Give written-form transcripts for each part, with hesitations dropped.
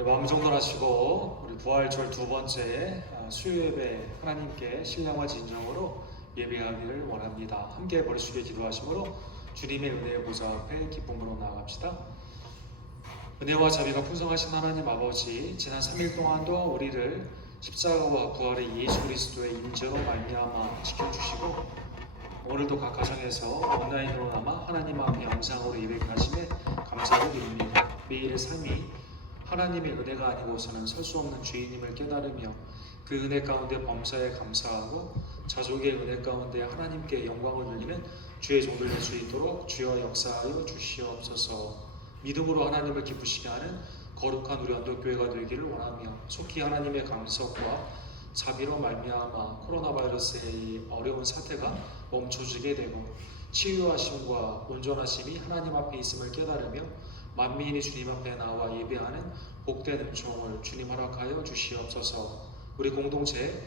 우리 마음 정돈하시고 우리 부활절 두 번째 수요 예배 하나님께 신령과 진정으로 예배하기를 원합니다. 함께 머리 숙여 기도하시므로 주님의 은혜의 보좌 앞에 기쁨으로 나아갑시다. 은혜와 자비가 풍성하신 하나님 아버지, 지난 3일 동안도 우리를 십자가와 부활의 예수 그리스도의 인재로 말미암아 지켜주시고 오늘도 각 가정에서 온라인으로나마 하나님 앞에 영상으로 예배를 하심에 감사를 드립니다. 매일의 삶이 하나님의 은혜가 아니고서는 설 수 없는 주인임을 깨달으며 그 은혜 가운데 범사에 감사하고 자족의 은혜 가운데 하나님께 영광을 돌리는 주의 종들 될 수 있도록 주여 역사하여 주시옵소서. 믿음으로 하나님을 기쁘시게 하는 거룩한 우리 언덕교회가 되기를 원하며 속히 하나님의 강석과 자비로 말미암아 코로나 바이러스의 어려운 사태가 멈춰지게 되고 치유하심과 온전하심이 하나님 앞에 있음을 깨달으며 만민이 주님 앞에 나와 예배하는 복된 은총을 주님 허락하여 주시옵소서. 우리 공동체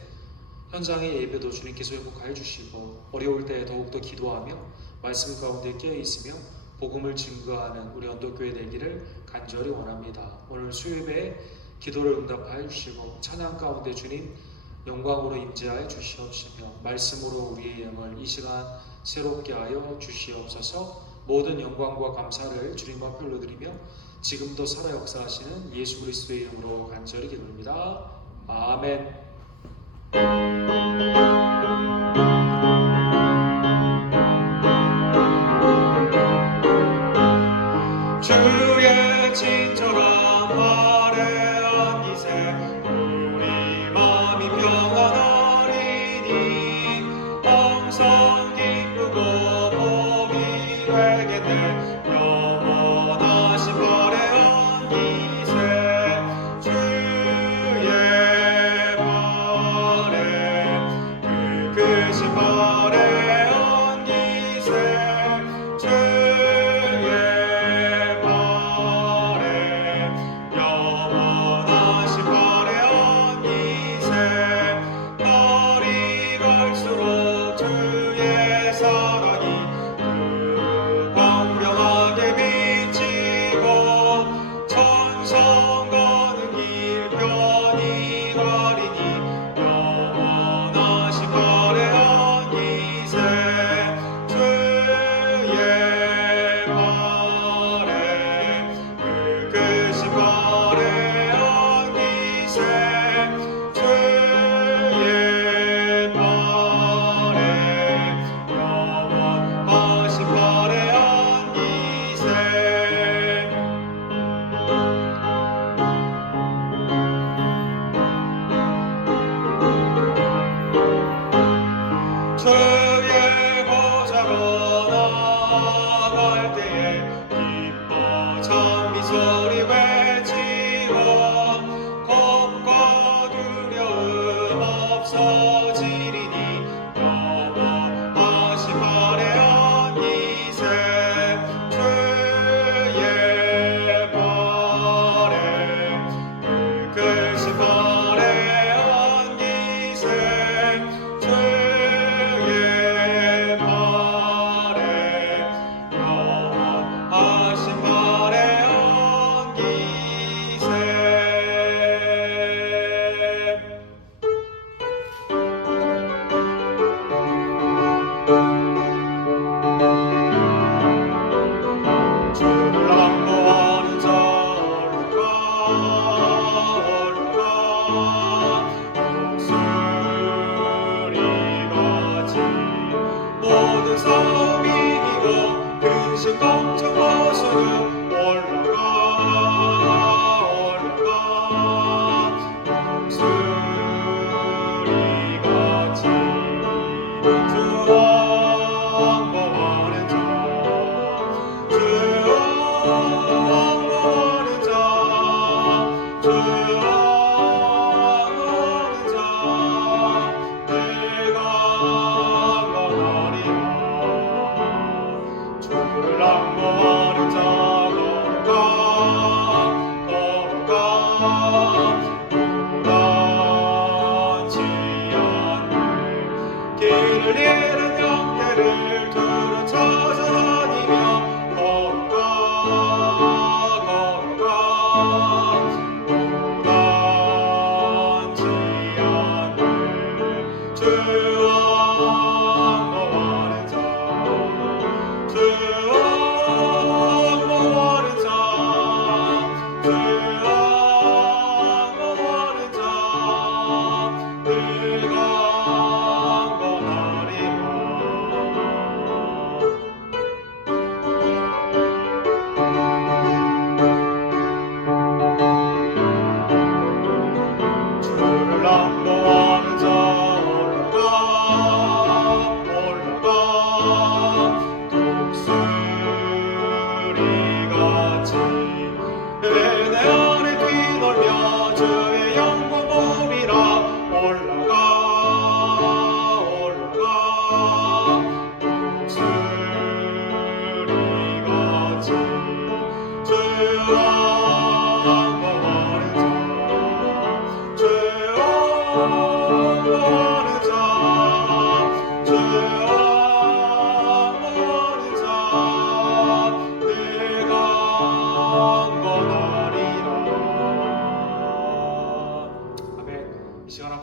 현장의 예배도 주님께서 회복하여 주시고 어려울 때 더욱더 기도하며 말씀 가운데 깨어있으며 복음을 증거하는 우리 언덕교회 되기를 간절히 원합니다. 오늘 수요예배에 기도를 응답하여 주시고 찬양 가운데 주님 영광으로 임재하여 주시옵시며 말씀으로 우리의 영을 이 시간 새롭게 하여 주시옵소서. 모든 영광과 감사를 주님 앞에 올려드리며 지금도 살아 역사하시는 예수 그리스도의 이름으로 간절히 기도합니다. 아멘. 주의 친절한 화려한 기세 우리 마음이 평안하리니 항상 기쁘고 복이 되겠네. 영원하신 화려한 기세 주의 발에 그 크신 화려한 기세 주의 발에 영원하신 화려한 기세 날이 갈수록 주의 사랑이 광명하게 비치고 천성 가는 길 편히 가리니 영원하신 화려한 기세 주의 발에 그 크신 화려한 기세 주의 발에 영원하신 화려한 기세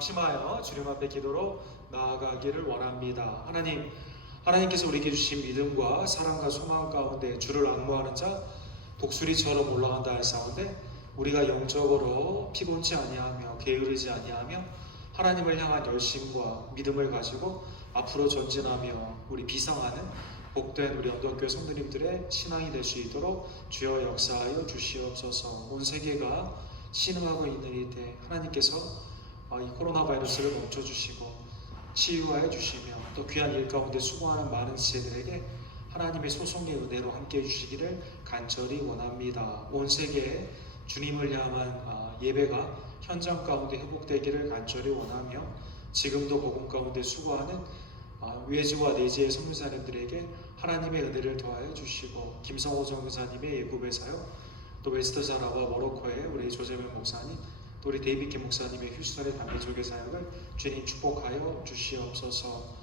합심하여 주님 앞에 기도로 나아가기를 원합니다. 하나님께서 우리에게 주신 믿음과 사랑과 소망 가운데 주를 앙모하는 자 독수리처럼 올라간다 하사온데, 우리가 영적으로 피곤치 아니하며 게으르지 아니하며 하나님을 향한 열심과 믿음을 가지고 앞으로 전진하며 우리 비상하는 복된 우리 언덕교회 성도님들의 신앙이 될 수 있도록 주여 역사하여 주시옵소서. 온 세계가 신음하고 있는 이때 하나님께서 이 코로나 바이러스를 멈춰주시고 치유하여 주시며 또 귀한 일 가운데 수고하는 많은 지체들에게 하나님의 소송의 은혜로 함께 해주시기를 간절히 원합니다. 온 세계에 주님을 향한 예배가 현장 가운데 회복되기를 간절히 원하며, 지금도 복음 가운데 수고하는 외지와 내지의 선교사님들에게 하나님의 은혜를 더하여 주시고, 김성호 선교사님의 예고배 사역, 또 웨스트사라와 모로코의 우리 조재명 목사님, 또 우리 데이비드 목사님의 휴스턴의 단기조개 사역을 주님 축복하여 주시옵소서.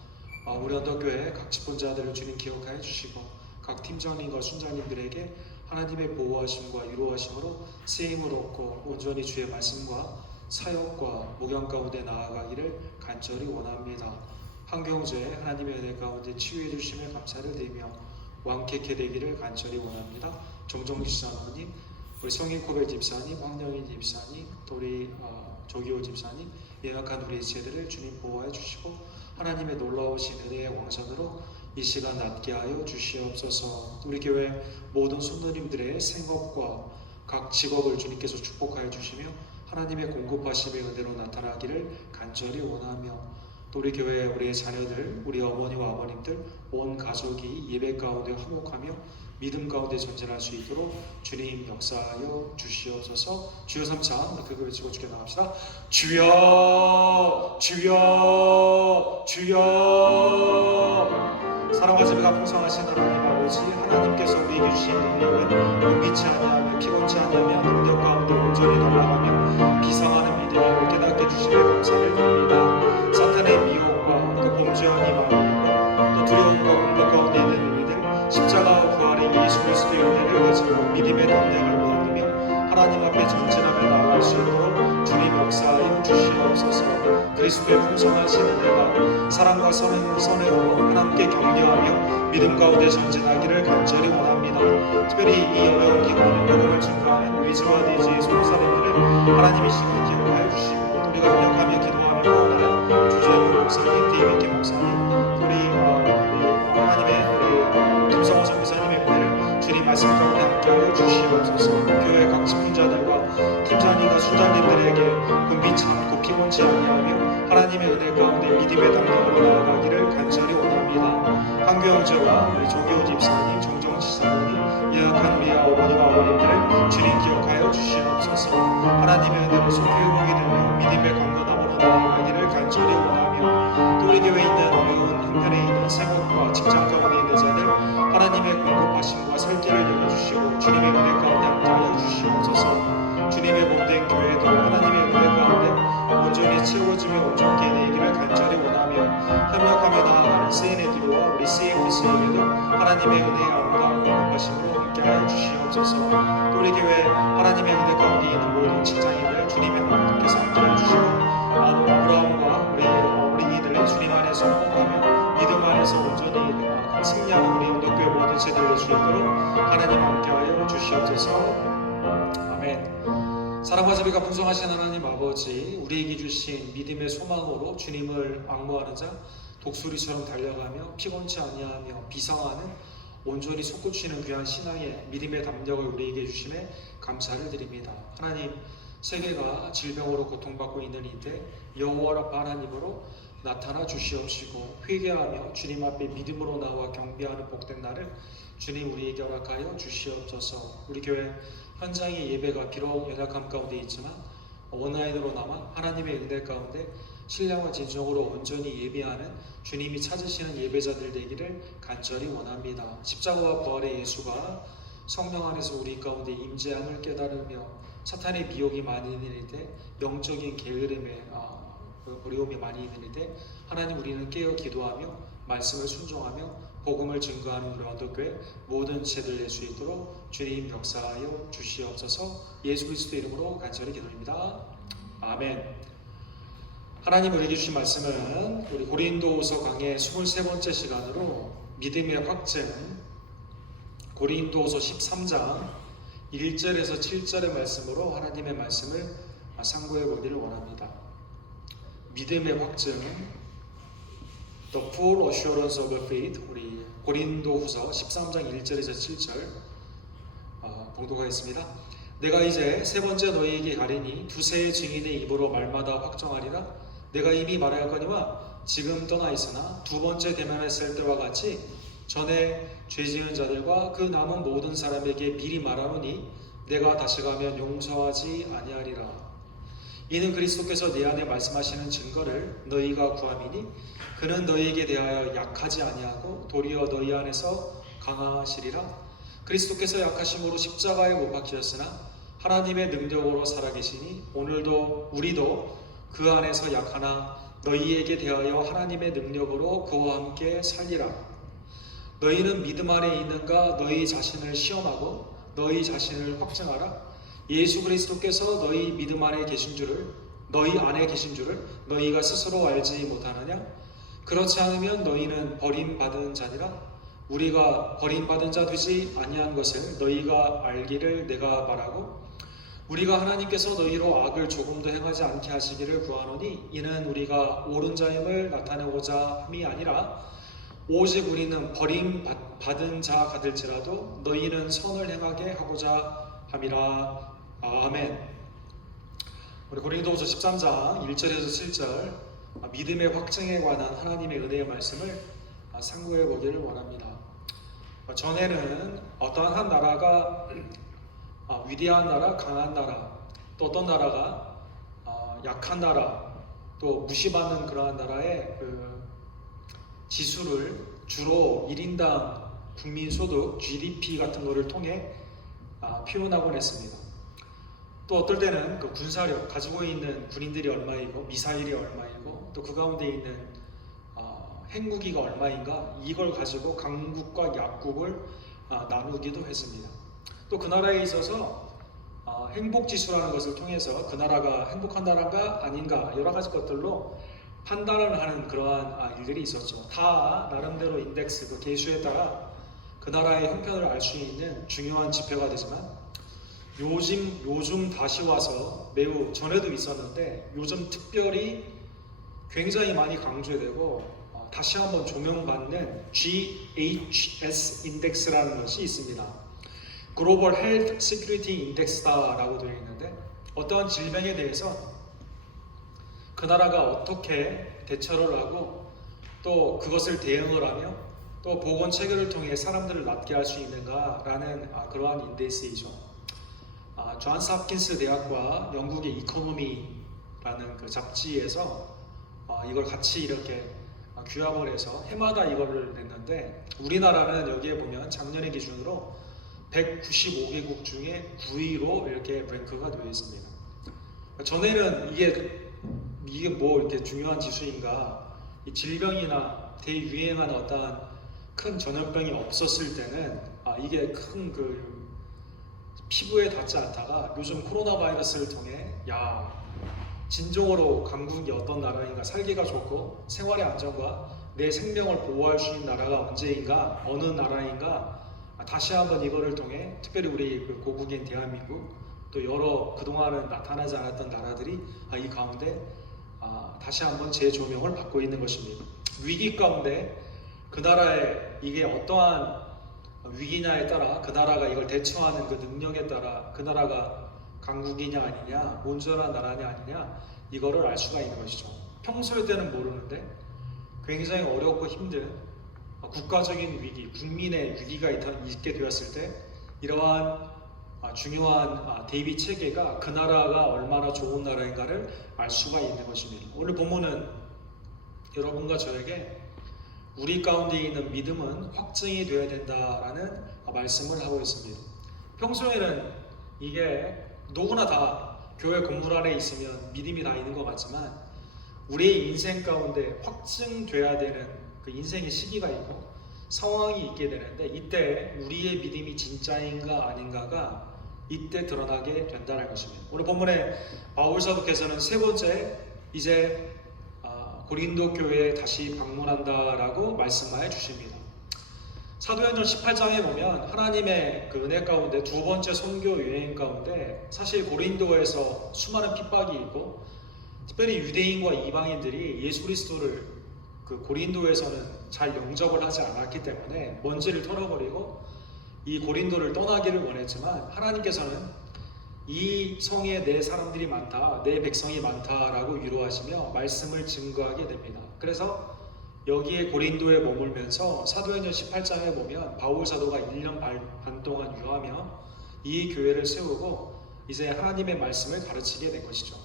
우리 언덕교회 각 집권자들을 주님 기억하여 주시고, 각 팀장님과 순장님들에게 하나님의 보호하심과 위로하심으로 쓰임을 얻고 온전히 주의 말씀과 사역과 목양 가운데 나아가기를 간절히 원합니다. 한경제 하나님의 은혜 가운데 치유해 주심에 감사를 드리며 완쾌케 되기를 간절히 원합니다. 정정기 집사님, 우리 성인코벨 집사님, 황영인 집사님, 또 우리 조기호 집사님, 예약한 우리 지체들을 주님 보호해 주시고 하나님의 놀라우신 은혜의 왕선으로 이 시간 낫게 하여 주시옵소서. 우리 교회 모든 성도님들의 생업과 각 직업을 주님께서 축복하여 주시며 하나님의 공급하심의 은혜로 나타나기를 간절히 원하며, 또 우리 교회 우리의 자녀들, 우리 어머니와 아버님들 온 가족이 예배 가운데 화목하며 믿음 가운데 전진할 수 있도록 주님 역사하여 주시옵소서. 주여 삼창 그거 외치고 주께 나갑시다. 주여 주여 주여. 사랑과 자비가 풍성하신 하나님 아버지, 하나님께서 우리에게 주신 능력은 은비치 아니하며 피곤치 아니하며 능력 가운데 온전히 나아가며 비상하는 믿음을 깨닫게 주심에 감사를 드립니다. 사탄의 미혹과 또 범죄한 이망과 또 두려움과 공격 가운데 있는 우리들 십자가와 부활의 예수 그리스도의 은혜를 가지고 믿음의 담력을 얻으며 하나님 앞에 전진하며 나아갈 수 있도록 주님 역사하여 주시옵소서. 그리스도의 풍성하신 은혜가 사랑과 선행으로 하나님께 격려하며 믿음 가운데 전진하기를 간절히 원합니다. 특별히 이 어려운 기간에 복음을 증거하는 외지와 내지의 선교사님들을 하나님이 시간 기억하여 주시고, 우리가 협력하며 기도하며 나아가는 주재영 목사님, 데이비드 목사님, 우리 하나님의 김성호 선교사님의 은혜를 주님 말씀 가운데 함께하여 주시옵소서. 교회 각 집분자들과 팀장님과 순장님들에게 은비치 않고 피곤치 아니하며 하나님의 은혜 가운데 믿음의 담력으로 나아가기를 간절히 원합니다. 한교영제와 우리 조기호 집사님, 정정 지사님, 예약한 우리 어머니와 아버님들을 주님 기억하여 주시옵소서. 하나님의 은혜로 속히 회복이 되며 믿음의 강건함으로 나아가기를 간절히 원하며, 또 우리 교회에 있는 어려운 형편에 있는 생업과 직장 가운데 있는 자들 하나님의 공급하심과 설계를 열어주시고 주님의 은혜 가운데 함께하여 주시옵소서. 주님의 몸된 교회도 하나님의 은혜 가운데 온전히 채워지며 온전케 되기를 간절히 원하며, 협력하며 나아가는 CNED와 우리 CFC에게도 하나님의 은혜의 아름다운 공급하심으로 함께하여 주시옵소서. 또 우리 교회 하나님의 은혜 가운데 있는 모든 직장인들 주님의 하나님께서 함께해 주시고, 아브라함과 우리 어린이들을 주님 안에서 호흡하며 믿음 안에서 온전히 승리하는 우리 언덕교회 모든 세대를 될 수 있도록 하나님 함께하여 주시옵소서. 아멘. 사랑과 자비가 풍성하신 하나님 아버지, 우리에게 주신 믿음의 소망으로 주님을 앙모하는 자 독수리처럼 달려가며 피곤치 아니하며 비상하는 온전히 솟구치는 귀한 신앙의 믿음의 담력을 우리에게 주심에 감사를 드립니다. 하나님, 세계가 질병으로 고통받고 있는 이때 여호와 하나님으로 나타나 주시옵시고, 회개하며 주님 앞에 믿음으로 나와 경배하는 복된 날을 주님 우리에게 허락하여 주시옵소서. 우리 교회 현장의 예배가 비록 연약함 가운데 있지만 온라인으로 남아 하나님의 은혜 가운데 신령과 진정으로 온전히 예배하는 주님이 찾으시는 예배자들 되기를 간절히 원합니다. 십자가와 부활의 예수가 성령 안에서 우리 가운데 임재함을 깨달으며 사탄의 미혹이 많이 있는 때, 영적인 게으름에 어려움이 많이 있는 때 하나님, 우리는 깨어 기도하며 말씀을 순종하며 복음을 증거하는 우리 언덕교회 모든 지체들 낼 수 있도록 주님 역사하여 주시옵소서. 예수 그리스도 이름으로 간절히 기도합니다. 아멘. 하나님 우리에게 주신 말씀은 우리 고린도후서 강의 23번째 시간으로 믿음의 확증, 고린도후서 13장 1절에서 7절의 말씀으로 하나님의 말씀을 상고해 보기를 원합니다. 믿음의 확증, The full assurance of faith, 우리 고린도후서 13장 1절에서 7절 봉독하겠습니다. 내가 이제 세 번째 너희에게 가리니 두세 증인의 입으로 말마다 확정하리라. 내가 이미 말하였거니와 지금 떠나 있으나 두 번째 대면했을 때와 같이 전에 죄 지은 자들과 그 남은 모든 사람에게 미리 말하노니 내가 다시 가면 용서하지 아니하리라. 이는 그리스도께서 내 안에 말씀하시는 증거를 너희가 구함이니 그는 너희에게 대하여 약하지 아니하고 도리어 너희 안에서 강하시리라. 그리스도께서 약하심으로 십자가에 못 박히셨으나 하나님의 능력으로 살아계시니 오늘도 우리도 그 안에서 약하나 너희에게 대하여 하나님의 능력으로 그와 함께 살리라. 너희는 믿음 안에 있는가 너희 자신을 시험하고 너희 자신을 확증하라. 예수 그리스도께서 너희 믿음 안에 계신 줄을 너희 안에 계신 줄을 너희가 스스로 알지 못하느냐? 그렇지 않으면 너희는 버림받은 자니라. 우리가 버림받은 자 되지 아니한 것을 너희가 알기를 내가 말하고 우리가 하나님께서 너희로 악을 조금도 행하지 않게 하시기를 구하노니 이는 우리가 옳은 자임을 나타내고자 함이 아니라 오직 우리는 버림받은 자 같을지라도 너희는 선을 행하게 하고자 함이라. 아멘. 우리 고린도후서 13장 1절에서 7절 믿음의 확증에 관한 하나님의 은혜의 말씀을 상고해 보기를 원합니다. 전에는 어떠한 한 나라가 위대한 나라, 강한 나라, 또 어떤 나라가 약한 나라, 또 무시받는 그러한 나라의 그 지수를 주로 1인당 국민소득, GDP 같은 거를 통해 표현하곤 했습니다. 또 어떨 때는 그 군사력, 가지고 있는 군인들이 얼마이고 미사일이 얼마이고 또 그 가운데 있는 핵무기가 얼마인가 이걸 가지고 강국과 약국을 나누기도 했습니다. 또 그 나라에 있어서 행복지수라는 것을 통해서 그 나라가 행복한 나라가 아닌가 여러 가지 것들로 판단을 하는 그러한 일들이 있었죠. 다 나름대로 인덱스, 그 계수에 따라 그 나라의 형편을 알 수 있는 중요한 지표가 되지만 요즘 다시 와서 매우 전에도 있었는데 요즘 특별히 굉장히 많이 강조되고 다시 한번 조명받는 GHS 인덱스라는 것이 있습니다. 글로벌 헬스 시큐리티 인덱스다라고 되어 있는데 어떠한 질병에 대해서 그 나라가 어떻게 대처를 하고 또 그것을 대응을 하며 또 보건 체계를 통해 사람들을 낫게 할 수 있는가라는 그러한 인덱스이죠. 존스 홉킨스 대학과 영국의 이코노미라는 그 잡지에서 이걸 같이 이렇게 규합을 해서 해마다 이거를 냈는데 우리나라는 여기에 보면 작년의 기준으로 195개국 중에 9위로 이렇게 랭크가 되어 있습니다. 전에는 이게 뭐 이렇게 중요한 지수인가, 이 질병이나 대유행한 어떠한 큰 전염병이 없었을 때는 이게 큰 그 피부에 닿지 않다가 요즘 코로나 바이러스를 통해 진정으로 강국이 어떤 나라인가, 살기가 좋고 생활의 안정과 내 생명을 보호할 수 있는 나라가 언제인가, 어느 나라인가 다시 한번 이거를 통해 특별히 우리 그 고국인 대한민국 또 여러 그동안은 나타나지 않았던 나라들이 이 가운데 다시 한번 재조명을 받고 있는 것입니다. 위기 가운데 그 나라의 이게 어떠한 위기냐에 따라 그 나라가 이걸 대처하는 그 능력에 따라 그 나라가 강국이냐 아니냐, 온전한 나라냐 아니냐 이거를 알 수가 있는 것이죠. 평소에 때는 모르는데 굉장히 어렵고 힘든 국가적인 위기, 국민의 위기가 있게 되었을 때 이러한 중요한 대비 체계가 그 나라가 얼마나 좋은 나라인가를 알 수가 있는 것입니다. 오늘 본문은 여러분과 저에게 우리 가운데 있는 믿음은 확증이 되어야 된다라는 말씀을 하고 있습니다. 평소에는 이게 누구나 다 교회 건물 안에 있으면 믿음이 다 있는 것 같지만 우리의 인생 가운데 확증돼야 되는 그 인생의 시기가 있고 상황이 있게 되는데 이때 우리의 믿음이 진짜인가 아닌가가 이때 드러나게 된다는 것입니다. 오늘 본문에 바울 사도께서는 세 번째 이제 고린도 교회에 다시 방문한다라고 말씀하여 주십니다. 사도행전 18장에 보면 하나님의 그 은혜 가운데 두 번째 선교 여행 가운데 사실 고린도에서 수많은 핍박이 있고 특별히 유대인과 이방인들이 예수 그리스도를 그 고린도에서는 잘 영접을 하지 않았기 때문에 먼지를 털어버리고 이 고린도를 떠나기를 원했지만 하나님께서는 이 성에 내 사람들이 많다, 내 백성이 많다라고 위로하시며 말씀을 증거하게 됩니다. 그래서 여기에 고린도에 머물면서 사도행전 18장에 보면 바울 사도가 1년 반 동안 유하며 이 교회를 세우고 이제 하나님의 말씀을 가르치게 된 것이죠.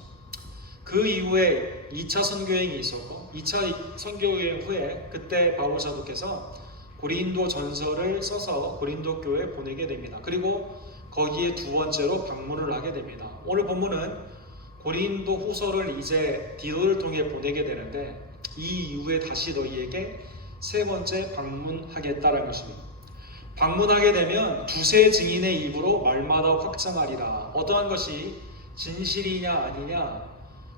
그 이후에 2차 선교여행이 있었고 2차 선교여행 후에 그때 바울 사도께서 고린도 전서를 써서 고린도 교회에 보내게 됩니다. 그리고 거기에 두 번째로 방문을 하게 됩니다. 오늘 본문은 고린도 후서를 이제 디도를 통해 보내게 되는데 이 이후에 다시 너희에게 세 번째 방문하겠다라는 것입니다. 방문하게 되면 두세 증인의 입으로 말마다 확증하리라. 어떠한 것이 진실이냐 아니냐,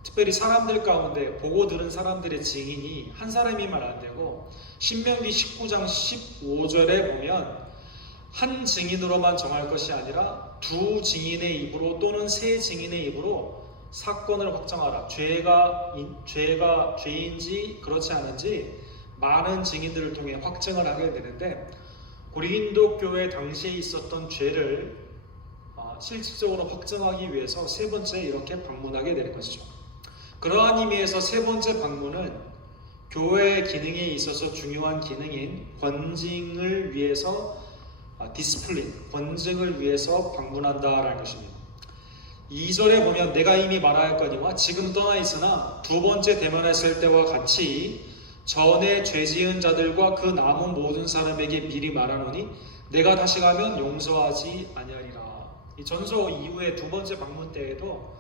특별히 사람들 가운데 보고 들은 사람들의 증인이 한 사람이면 안 되고 신명기 19장 15절에 보면 한 증인으로만 정할 것이 아니라 두 증인의 입으로 또는 세 증인의 입으로 사건을 확정하라. 죄가 죄인지 그렇지 않은지 많은 증인들을 통해 확정을 하게 되는데 고린도 교회 당시에 있었던 죄를 실질적으로 확정하기 위해서 세 번째 이렇게 방문하게 되는 것이죠. 그러한 의미에서 세 번째 방문은 교회의 기능에 있어서 중요한 기능인 권징을 위해서 디스플린, 권징을 위해서 방문한다라는 것입니다. 2절에 보면 내가 이미 말하였거니와 지금 떠나 있으나 두 번째 대면했을 때와 같이 전에 죄 지은 자들과 그 남은 모든 사람에게 미리 말하노니 내가 다시 가면 용서하지 아니하리라. 이 전서 이후에 두 번째 방문 때에도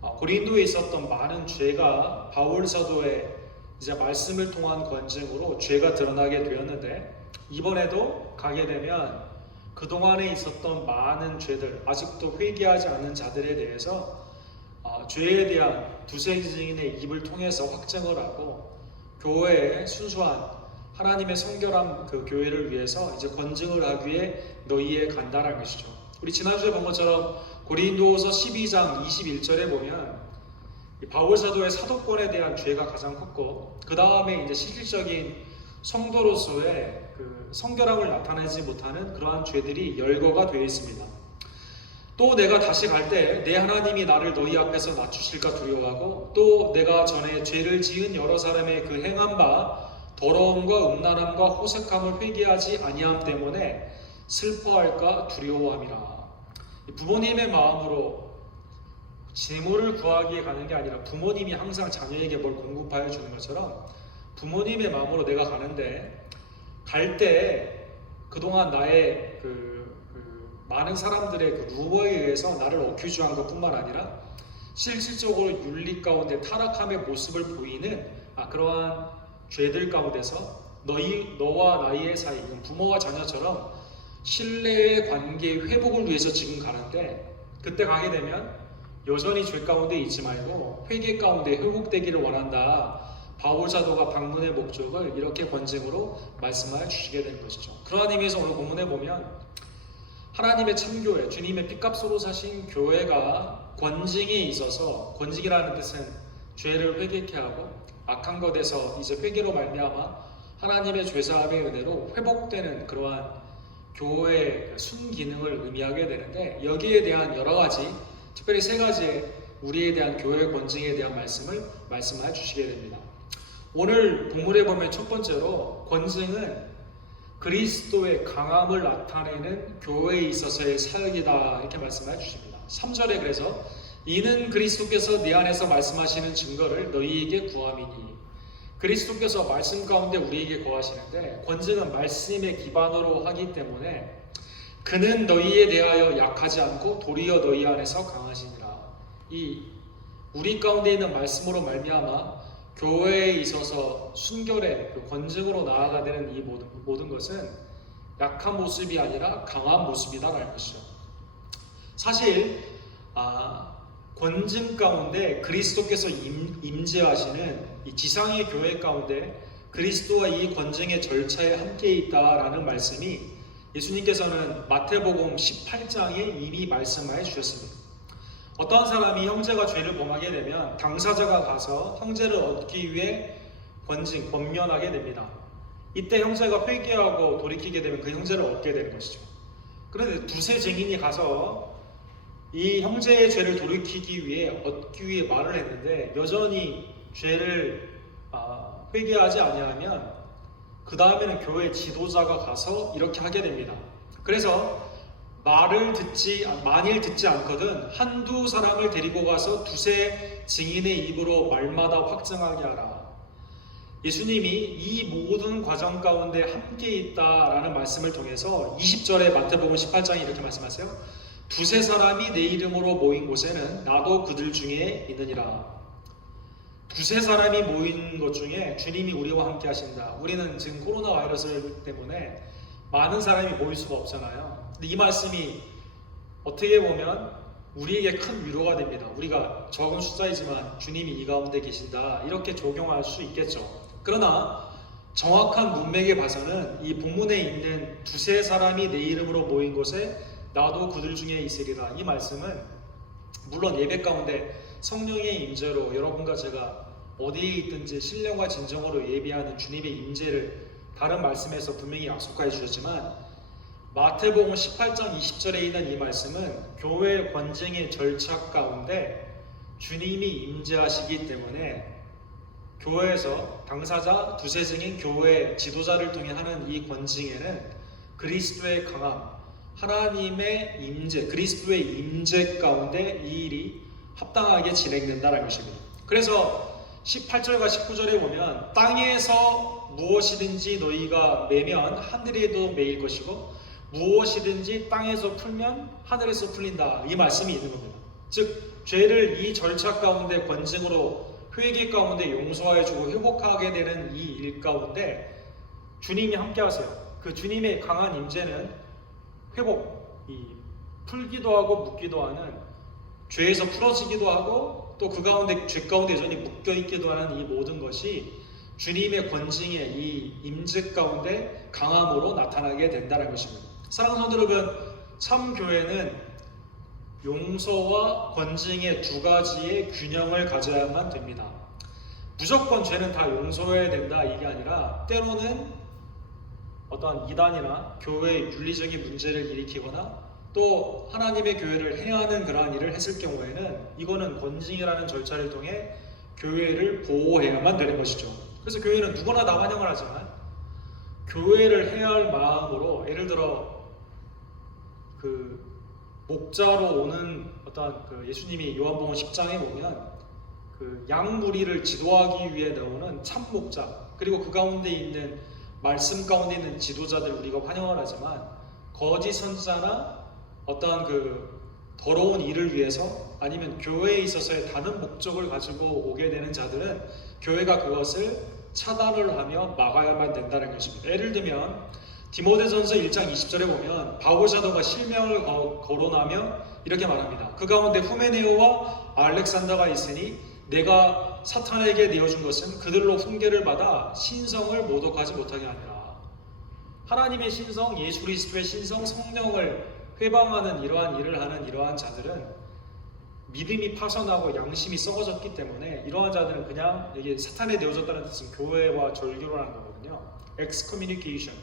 고린도에 있었던 많은 죄가 바울 사도의 이제 말씀을 통한 권징으로 죄가 드러나게 되었는데 이번에도 가게 되면 그동안에 있었던 많은 죄들, 아직도 회개하지 않은 자들에 대해서 죄에 대한 두세 증인의 입을 통해서 확증을 하고 교회의 순수한 하나님의 성결한 그 교회를 위해서 이제 권증을 하기 위해 너희에 간다라는 것이죠. 우리 지난주에 본 것처럼 고린도서 12장 21절에 보면 바울 사도의 사도권에 대한 죄가 가장 컸고 그 다음에 이제 실질적인 성도로서의 그 성결함을 나타내지 못하는 그러한 죄들이 열거가 되어 있습니다. 또 내가 다시 갈 때 내 하나님이 나를 너희 앞에서 낮추실까 두려워하고 또 내가 전에 죄를 지은 여러 사람의 그 행한 바 더러움과 음란함과 호색함을 회개하지 아니함 때문에 슬퍼할까 두려워함이라. 부모님의 마음으로 재물을 구하기에 가는 게 아니라 부모님이 항상 자녀에게 뭘 공급하여 주는 것처럼 부모님의 마음으로 내가 가는데 갈 때 그동안 나의 많은 사람들의 그 루머에 의해서 나를 어큐즈한 것뿐만 아니라 실질적으로 윤리 가운데 타락함의 모습을 보이는 그러한 죄들 가운데서 너와 나의 사이, 부모와 자녀처럼 신뢰의 관계 회복을 위해서 지금 가는데 그때 가게 되면 여전히 죄 가운데 있지 말고 회개 가운데 회복되기를 원한다. 바울 사도가 방문의 목적을 이렇게 권징으로 말씀하여 주시게 되는 것이죠. 그러한 의미에서 오늘 본문에 보면 하나님의 참교회, 주님의 핏값으로 사신 교회가 권징에 있어서, 권징이라는 뜻은 죄를 회개케 하고 악한 것에서 이제 회개로 말미암아 하나님의 죄사함의 은혜로 회복되는 그러한 교회의 순기능을 의미하게 되는데 여기에 대한 여러 가지, 특별히 세 가지의 우리에 대한 교회의 권징에 대한 말씀을 말씀하여 주시게 됩니다. 오늘 본문에 보면 첫 번째로 권징은 그리스도의 강함을 나타내는 교회에 있어서의 사역이다 이렇게 말씀해 주십니다. 3절에 그래서 이는 그리스도께서 내 안에서 말씀하시는 증거를 너희에게 구함이니, 그리스도께서 말씀 가운데 우리에게 거하시는데 권징은 말씀의 기반으로 하기 때문에 그는 너희에 대하여 약하지 않고 도리어 너희 안에서 강하시니라. 이 우리 가운데 있는 말씀으로 말미암아 교회에 있어서 순결의 그 권징으로 나아가야 되는 이 모든 것은 약한 모습이 아니라 강한 모습이다라는 것이죠. 사실 권증 가운데 그리스도께서 임재하시는 이 지상의 교회 가운데 그리스도와 이 권증의 절차에 함께 있다라는 말씀이 예수님께서는 마태복음 18장에 이미 말씀하여 주셨습니다. 어떤 사람이 형제가 죄를 범하게 되면 당사자가 가서 형제를 얻기 위해 권면하게 됩니다. 이때 형제가 회개하고 돌이키게 되면 그 형제를 얻게 되는 것이죠. 그런데 두세 증인이 가서 이 형제의 죄를 돌이키기 위해 얻기 위해 말을 했는데 여전히 죄를 회개하지 아니하면 그 다음에는 교회 지도자가 가서 이렇게 하게 됩니다. 그래서 만일 듣지 않거든 한두 사람을 데리고 가서 두세 증인의 입으로 말마다 확증하게 하라. 예수님이 이 모든 과정 가운데 함께 있다라는 말씀을 통해서 20절에 마태복음 18장에 이렇게 말씀하세요. 두세 사람이 내 이름으로 모인 곳에는 나도 그들 중에 있느니라. 두세 사람이 모인 것 중에 주님이 우리와 함께 하신다. 우리는 지금 코로나 바이러스 때문에 많은 사람이 모일 수가 없잖아요. 근데 이 말씀이 어떻게 보면 우리에게 큰 위로가 됩니다. 우리가 적은 숫자이지만 주님이 이 가운데 계신다. 이렇게 적용할 수 있겠죠. 그러나 정확한 문맥에 봐서는 이 본문에 있는 두세 사람이 내 이름으로 모인 곳에 나도 그들 중에 있으리라. 이 말씀은 물론 예배 가운데 성령의 임재로 여러분과 제가 어디에 있든지 신령과 진정으로 예배하는 주님의 임재를 다른 말씀에서 분명히 약속하여 주셨지만 마태복음 18장 20절에 있는 이 말씀은 교회 권증의 절차 가운데 주님이 임재하시기 때문에 교회에서 당사자 두세 증인 교회 지도자를 통해 하는 이 권증에는 그리스도의 강함, 하나님의 임재, 그리스도의 임재 가운데 이 일이 합당하게 진행된다는 것입니다. 그래서 18절과 19절에 보면 땅에서 무엇이든지 너희가 매면 하늘에도 매일 것이고 무엇이든지 땅에서 풀면 하늘에서 풀린다. 이 말씀이 있는 겁니다. 즉 죄를 이 절차 가운데 권증으로 회개 가운데 용서해 주고 회복하게 되는 이 일 가운데 주님이 함께 하세요. 그 주님의 강한 임재는 회복, 풀기도 하고 묶기도 하는 죄에서 풀어지기도 하고 또 그 가운데 죄 가운데 여전히 묶여있기도 하는 이 모든 것이 주님의 권징의 이 임재 가운데 강함으로 나타나게 된다는 것입니다. 사랑하는 성도 여러분, 참 교회는 용서와 권징의 두 가지의 균형을 가져야만 됩니다. 무조건 죄는 다 용서해야 된다 이게 아니라 때로는 어떤 이단이나 교회의 윤리적인 문제를 일으키거나 또 하나님의 교회를 해하는 그러한 일을 했을 경우에는 이거는 권징이라는 절차를 통해 교회를 보호해야만 되는 것이죠. 그래서 교회는 누구나 다 환영을 하지만 교회를 해야 할 마음으로 예를 들어 그 목자로 오는 어떤 그 예수님이 요한복음 10장에 보면 그 양무리를 지도하기 위해 나오는 참 목자 그리고 그 가운데 있는 말씀 가운데 있는 지도자들 우리가 환영을 하지만 거짓 선지자나 어떠한 그 더러운 일을 위해서 아니면 교회에 있어서의 다른 목적을 가지고 오게 되는 자들은 교회가 그것을 차단을 하며 막아야만 된다는 것입니다. 예를 들면 디모데전서 1장 20절에 보면 바울 사도가 실명을 거론하며 이렇게 말합니다. 그 가운데 후메네오와 알렉산더가 있으니 내가 사탄에게 내어준 것은 그들로 훈계를 받아 신성을 모독하지 못하게 하니라. 하나님의 신성, 예수 그리스도의 신성, 성령을 회방하는 이러한 일을 하는 이러한 자들은 믿음이 파손하고 양심이 썩어졌기 때문에 이러한 자들은 그냥 이게 사탄에 내어졌다는 뜻은 교회와 절교라는 거거든요. excommunication,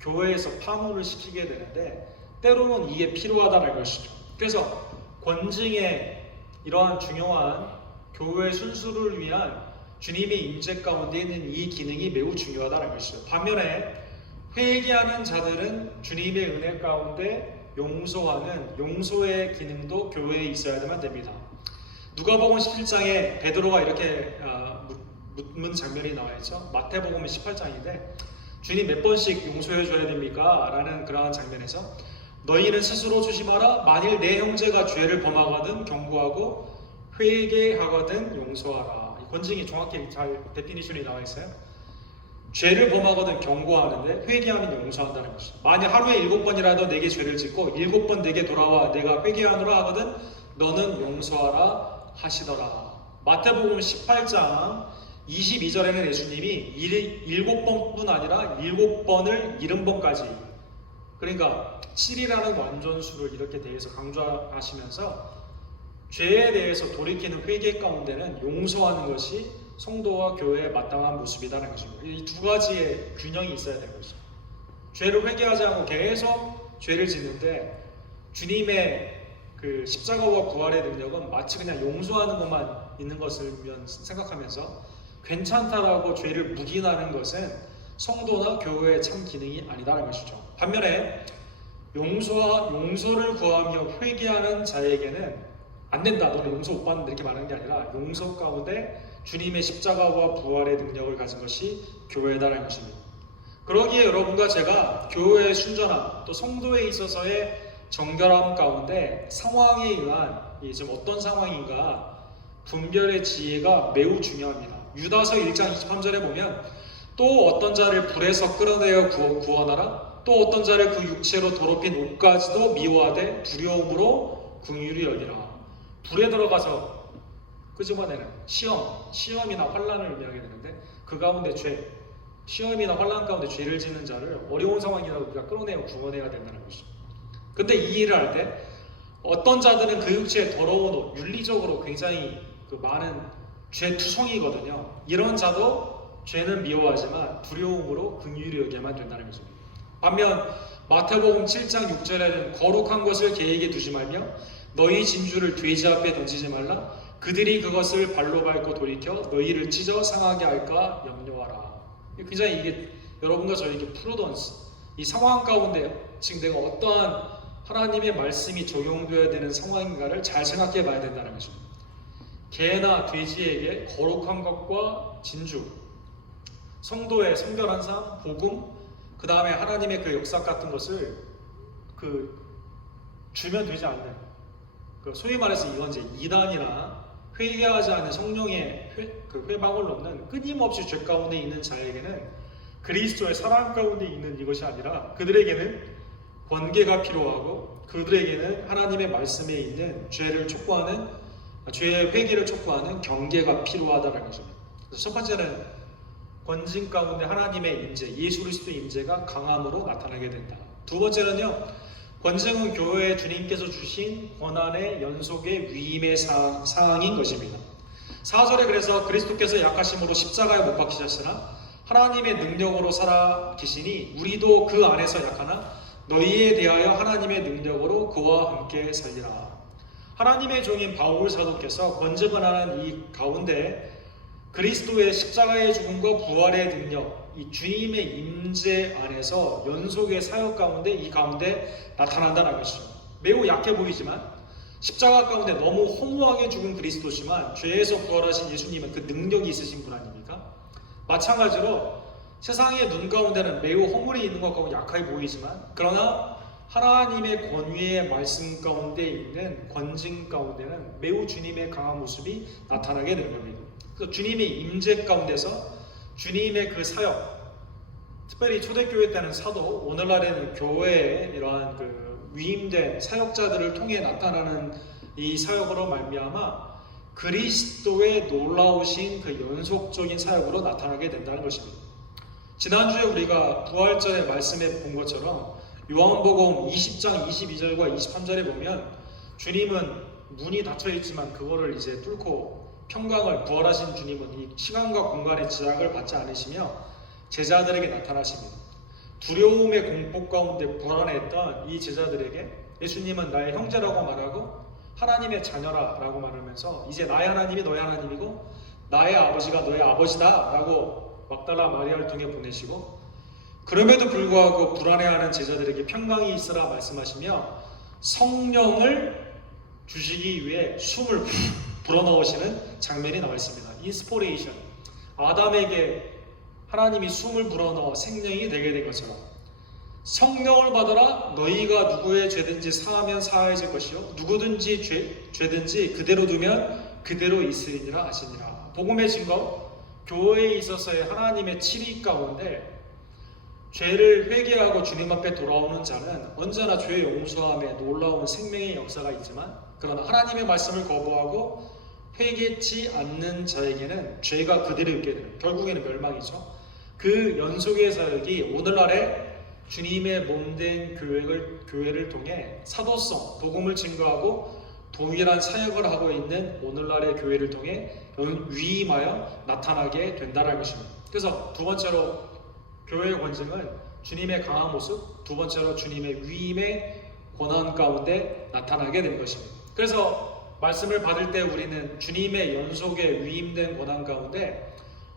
교회에서 파문을 시키게 되는데 때로는 이게 필요하다는 것이죠. 그래서 권징의 이러한 중요한 교회 순수를 위한 주님의 임재 가운데 있는 이 기능이 매우 중요하다는 것이죠. 반면에 회개하는 자들은 주님의 은혜 가운데 용서하는 용서의 기능도 교회에 있어야만 됩니다. 누가복음 17장에 베드로가 이렇게 묻는 장면이 나와 있죠. 마태복음은 18장인데 주님 몇 번씩 용서해 줘야 됩니까? 라는 그러한 장면에서 너희는 스스로 조심하라. 만일 내 형제가 죄를 범하거든 경고하고 회개하거든 용서하라. 이 권징이 정확히 잘 데피니션이 나와 있어요. 죄를 범하거든 경고하는데 회개하면 용서한다는 것이죠. 만약 하루에 7번이라도 내게 죄를 짓고 7번 내게 돌아와 내가 회개하노라 하거든 너는 용서하라 하시더라. 마태복음 18장 22절에는 예수님이 7번뿐 아니라 7번을 70번까지, 그러니까 7이라는 완전수를 이렇게 대해서 강조하시면서 죄에 대해서 돌이키는 회개 가운데는 용서하는 것이 성도와 교회의 마땅한 모습이다라는 것입니다. 이 두 가지의 균형이 있어야 되는 것이죠. 죄를 회개하지 않고 계속 죄를 짓는데 주님의 그 십자가와 부활의 능력은 마치 그냥 용서하는 것만 있는 것을 생각하면서 괜찮다라고 죄를 묵인하는 것은 성도나 교회의 참 기능이 아니다라는 것이죠. 반면에 용서를 구하며 회개하는 자에게는 안 된다, 너는 용서 못 받는다 이렇게 말하는 게 아니라 용서 가운데 주님의 십자가와 부활의 능력을 가진 것이 교회다라는 것입니다. 그러기에 여러분과 제가 교회의 순전함, 또 성도에 있어서의 정결함 가운데 상황에 의한 지금 어떤 상황인가 분별의 지혜가 매우 중요합니다. 유다서 1장 23절에 보면 또 어떤 자를 불에서 끌어내어 구원하라, 또 어떤 자를 그 육체로 더럽힌 옷까지도 미워하되 두려움으로 긍휼히 여기라. 불에 들어가서 끄집어내는 시험이나 환난을 의미하게 되는데 그 가운데 시험이나 환난 가운데 죄를 짓는 자를 어려운 상황이라도 우리가 끌어내어 구원해야 된다는 것이죠. 근데 이 일을 할 때 어떤 자들은 그 육체에 더러운 옷, 윤리적으로 굉장히 많은 죄투성이거든요. 이런 자도 죄는 미워하지만 두려움으로 긍휼히 여겨야만 된다는 것입니다. 반면 마태복음 7장 6절에는 거룩한 것을 계획에 두지 말며 너희 진주를 돼지 앞에 던지지 말라. 그들이 그것을 발로 밟고 돌이켜 너희를 찢어 상하게 할까 염려하라. 굉장히 이게 여러분과 저에게 프루던스, 이 상황 가운데 지금 내가 어떠한 하나님의 말씀이 적용되어야 되는 상황인가를 잘 생각해 봐야 된다는 것입니다. 개나 돼지에게 거룩한 것과 진주, 성도의 성결한 삶, 복음, 그 다음에 하나님의 그 역사 같은 것을 주면 되지 않는, 소위 말해서 이건 이제 이단이나 회개하지 않은 성령의 회방을 넘는 끊임없이 죄 가운데 있는 자에게는 그리스도의 사랑 가운데 있는 이것이 아니라 그들에게는 권계가 필요하고 그들에게는 하나님의 말씀에 있는 죄의 회개를 촉구하는 경계가 필요하다는 것입니다. 그래서 첫 번째는 권징 가운데 하나님의 임재, 예수 그리스도의 임재가 강함으로 나타나게 된다. 두 번째는요, 권징은 교회에 주님께서 주신 권한의 연속의 위임의 사항인 것입니다. 4절에 그래서 그리스도께서 약하심으로 십자가에 못 박히셨으나 하나님의 능력으로 살아 계시니 우리도 그 안에서 약하나 너희에 대하여 하나님의 능력으로 그와 함께 살리라. 하나님의 종인 바울 사도께서 권증을 하는 이 가운데 그리스도의 십자가의 죽음과 부활의 능력, 이 주님의 임재 안에서 연속의 사역 가운데 이 가운데 나타난다는 것이죠. 매우 약해 보이지만 십자가 가운데 너무 허무하게 죽은 그리스도지만 죄에서 부활하신 예수님은 그 능력이 있으신 분 아닙니까? 마찬가지로 세상의 눈 가운데는 매우 허물이 있는 것 같고 약하게 보이지만 그러나 하나님의 권위의 말씀 가운데 있는 권징 가운데는 매우 주님의 강한 모습이 나타나게 되는 겁니다. 그래서 주님의 임재 가운데서 주님의 그 사역, 특별히 초대교회 때는 사도, 오늘날에는 교회의 이러한 위임된 사역자들을 통해 나타나는 이 사역으로 말미암아 그리스도의 놀라우신 그 연속적인 사역으로 나타나게 된다는 것입니다. 지난주에 우리가 부활절의 말씀에 본 것처럼 요한복음 20장 22절과 23절에 보면 주님은 문이 닫혀 있지만 그거를 이제 뚫고 평강을, 부활하신 주님은 이 시간과 공간의 제약을 받지 않으시며 제자들에게 나타나십니다. 두려움의 공포 가운데 불안해했던 이 제자들에게 예수님은 나의 형제라고 말하고 하나님의 자녀라 라고 말하면서 이제 나의 하나님이 너의 하나님이고 나의 아버지가 너의 아버지다 라고 막달라 마리아를 통해 보내시고, 그럼에도 불구하고 불안해하는 제자들에게 평강이 있으라 말씀하시며 성령을 주시기 위해 숨을 불어넣으시는 장면이 나와 있습니다. 인스포레이션, 아담에게 하나님이 숨을 불어넣어 생명이 되게 된 것처럼 성령을 받아라. 너희가 누구의 죄든지 사하면 사하여질 것이요 누구든지 죄든지 그대로 두면 그대로 있으리니라 하시니라. 복음의 증거, 교회에 있어서의 하나님의 칠위 가운데 죄를 회개하고 주님 앞에 돌아오는 자는 언제나 죄의 용서함에 놀라운 생명의 역사가 있지만 그러나 하나님의 말씀을 거부하고 회개치 않는 자에게는 죄가 그대로 있게 되는, 결국에는 멸망이죠. 그 연속의 사역이 오늘날의 주님의 몸된 교회를 통해 사도성, 복음을 증거하고 동일한 사역을 하고 있는 오늘날의 교회를 통해 위임하여 나타나게 된다는 것입니다. 그래서 두 번째로 교회의 권징은 주님의 강한 모습, 두 번째로 주님의 위임의 권한 가운데 나타나게 된 것입니다. 그래서 말씀을 받을 때 우리는 주님의 연속의 위임된 권한 가운데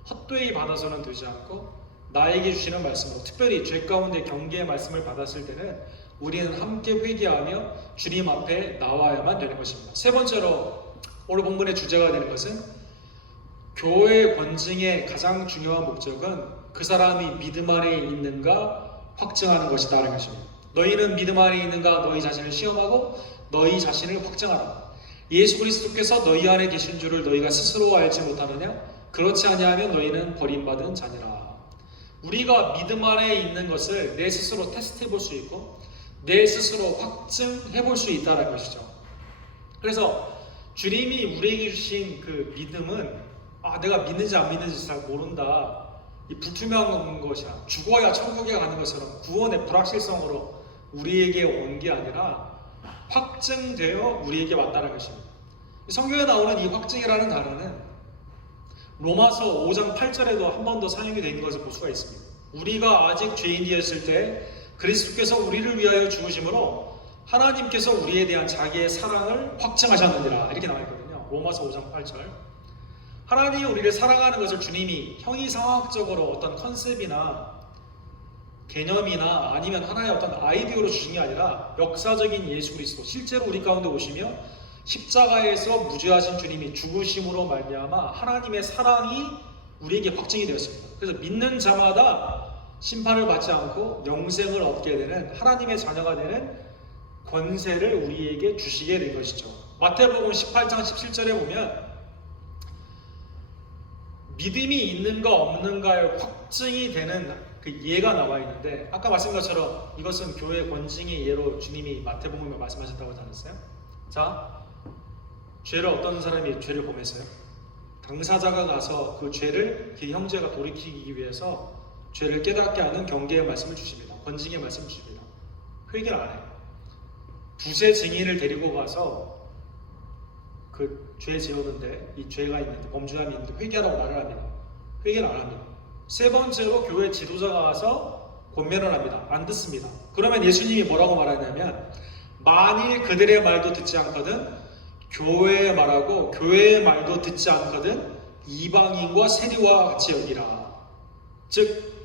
헛되이 받아서는 되지 않고 나에게 주시는 말씀으로, 특별히 죄 가운데 경계의 말씀을 받았을 때는 우리는 함께 회개하며 주님 앞에 나와야만 되는 것입니다. 세 번째로 오늘 본문의 주제가 되는 것은 교회의 권징의 가장 중요한 목적은 그 사람이 믿음 안에 있는가 확증하는 것이다라는 것입니다. 너희는 믿음 안에 있는가 너희 자신을 시험하고 너희 자신을 확증하라. 예수 그리스도께서 너희 안에 계신 줄을 너희가 스스로 알지 못하느냐? 그렇지 아니하면 너희는 버림받은 자니라. 우리가 믿음 안에 있는 것을 내 스스로 테스트해 볼 수 있고 내 스스로 확증해 볼 수 있다는 것이죠. 그래서 주님이 우리에게 주신 그 믿음은 내가 믿는지 안 믿는지 잘 모른다, 이 불투명한 것이야, 죽어야 천국에 가는 것처럼 구원의 불확실성으로 우리에게 온 게 아니라 확증되어 우리에게 왔다는 것입니다. 성경에 나오는 이 확증이라는 단어는 로마서 5장 8절에도 한 번 더 사용이 된 것을 볼 수가 있습니다. 우리가 아직 죄인이었을 때 그리스도께서 우리를 위하여 죽으심으로 하나님께서 우리에 대한 자기의 사랑을 확증하셨느니라, 이렇게 나와 있거든요. 로마서 5장 8절. 하나님이 우리를 사랑하는 것을 주님이 형이상학적으로 어떤 컨셉이나 개념이나 아니면 하나의 어떤 아이디어로 주신 게 아니라 역사적인 예수 그리스도, 실제로 우리 가운데 오시며 십자가에서 무죄하신 주님이 죽으심으로 말미암아 하나님의 사랑이 우리에게 확증이 되었습니다. 그래서 믿는 자마다 심판을 받지 않고 영생을 얻게 되는 하나님의 자녀가 되는 권세를 우리에게 주시게 된 것이죠. 마태복음 18장 17절에 보면 믿음이 있는가 없는가의 확증이 되는 그 예가 나와 있는데, 아까 말씀드린 것처럼 이것은 교회 권징의 예로 주님이 마태복음에 말씀하셨다고 하지 않았어요? 자, 죄를 어떤 사람이 죄를 범했어요? 당사자가 가서 그 죄를 그 형제가 돌이키기 위해서 죄를 깨닫게 하는 경계의 말씀을 주십니다. 권징의 말씀을 주십니다. 회개를 안 해요. 두세 증인을 데리고 가서 그 죄 지었는데, 이 죄가 있는데, 범죄함이 있는데 회개하라고 말을 합니다. 회개를 안 합니다. 세 번째로 교회 지도자가 와서 권면을 합니다. 안 듣습니다. 그러면 예수님이 뭐라고 말하냐면, 만일 그들의 말도 듣지 않거든 교회의 말하고 교회의 말도 듣지 않거든 이방인과 세리와 같이 여기라. 즉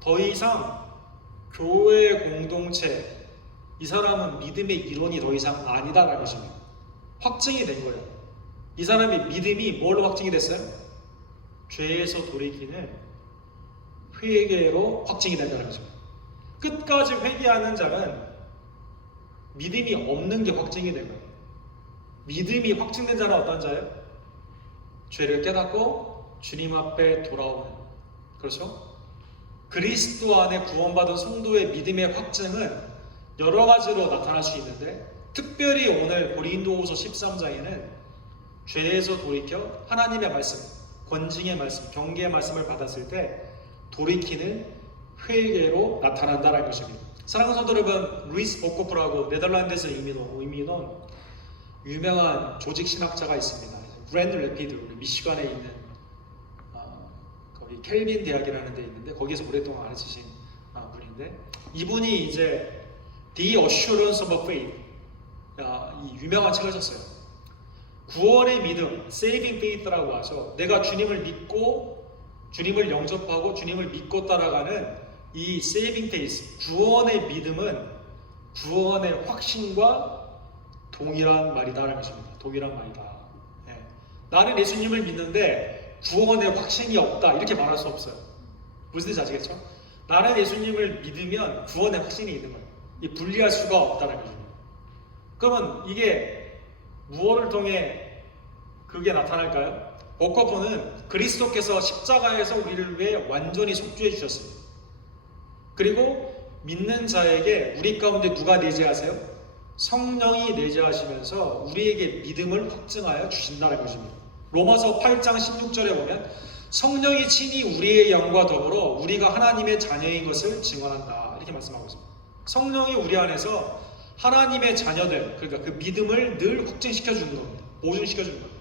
더 이상 교회의 공동체, 이 사람은 믿음의 이론이 더 이상 아니다라는 것입니다. 확증이 된 거예요. 이 사람의 믿음이 뭘로 확증이 됐어요? 죄에서 돌이키는 회개로 확증이 된다는 거죠. 끝까지 회개하는 자는 믿음이 없는 게 확증이 된 거예요. 믿음이 확증된 자는 어떤 자예요? 죄를 깨닫고 주님 앞에 돌아오는, 그렇죠? 그리스도 안에 구원받은 성도의 믿음의 확증은 여러 가지로 나타날 수 있는데, 특별히 오늘 고린도후서 13장에는 죄에서 돌이켜 하나님의 말씀, 권징의 말씀, 경계의 말씀을 받았을 때 돌이키는 회개로 나타난다는 것입니다. 사랑하는 성도 여러분, 루이스 보코프라고 네덜란드에서 이민 온 유명한 조직 신학자가 있습니다. 그랜드 래피드, 미시간에 있는 거기 켈빈 대학이라는 데 있는데 거기에서 오랫동안 가르치신 분인데, 이분이 이제 The Assurance of Faith, 이 유명한 책을 썼어요. 구원의 믿음, Saving Faith라고 하죠. 내가 주님을 믿고 주님을 영접하고 주님을 믿고 따라가는 이 Saving Faith, 구원의 믿음은 구원의 확신과 동일한 말이다라는 것입니다. 동일한 말이다. 네. 나는 예수님을 믿는데 구원의 확신이 없다, 이렇게 말할 수 없어요. 무슨 뜻인지 아시겠죠? 나는 예수님을 믿으면 구원의 확신이 있는 거예요. 이 분리할 수가 없다는 것입니다. 그러면 이게 무엇을 통해 그게 나타날까요? 보커프는 그리스도께서 십자가에서 우리를 위해 완전히 속죄해 주셨습니다. 그리고 믿는 자에게 우리 가운데 누가 내재하세요? 성령이 내재하시면서 우리에게 믿음을 확증하여 주신다는 것입니다. 로마서 8장 16절에 보면 성령이 친히 우리의 영과 더불어 우리가 하나님의 자녀인 것을 증언한다, 이렇게 말씀하고 있습니다. 성령이 우리 안에서 하나님의 자녀들, 그러니까 그 믿음을 늘 확증시켜 주는 겁니다. 보증시켜 주는 겁니다.